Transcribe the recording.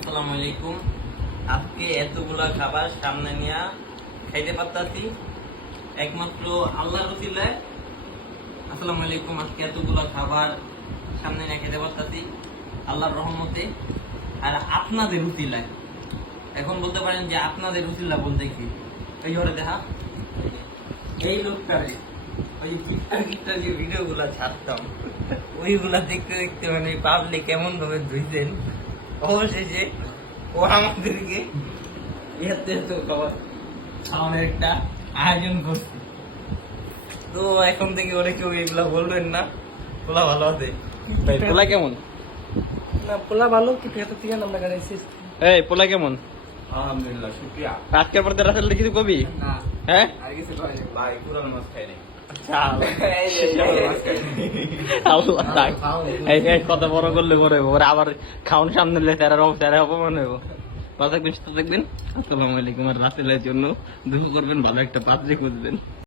আসসালামু আলাইকুম আজকে খাবার সামনে নিয়ে খাইতে পারতাছি। একমাত্র রসিলায় আসসালামু আলাইকুম আজকে খাবার সামনে নিয়ে পারতাছি আল্লাহর রহমতে। আর আপনাদের রুচিলায় এখন বলতে পারেন যে আপনাদের রুচিলা বলতে কি? এই ঘরে দেখা। এই লোকটারে, ওই টিকটক টিকটক যে ভিডিও গুলা ছাড়তাম, ওইগুলা দেখতে দেখতে মানে পাবলিক কেমন ভাবে ধুইতেন অবশেষে ও আমাদেরকে ইয়াতে তো খাবার খাওয়ানোর একটা আয়োজন করছে। তো এখন থেকে ওরা কেউ এগুলা বলবেন না পোলা ভালো আছে। ভাই পোলা কেমন? না পোলা ভালো কি পেতে থেকে নাম লাগা এই পোলা কেমন? আলহামদুলিল্লাহ শুক্রিয়া। আজকের পর রাসেল কিছু কবি না। হ্যাঁ? আর কিছু কয় ভাই পুরানো মাছ খাই নাই। আল্লাহ। তাক। এই এই কত বড় করলে পরে ওরা আবার খাউন সামনে নিলে তারা তারা অপমান হইব। ভালো থাকবেন সুস্থ থাকবেন। আসসালামু আলাইকুম আর রাসেলের জন্য দুঃখ করবেন ভালো একটা পাত্রে খুঁজবেন।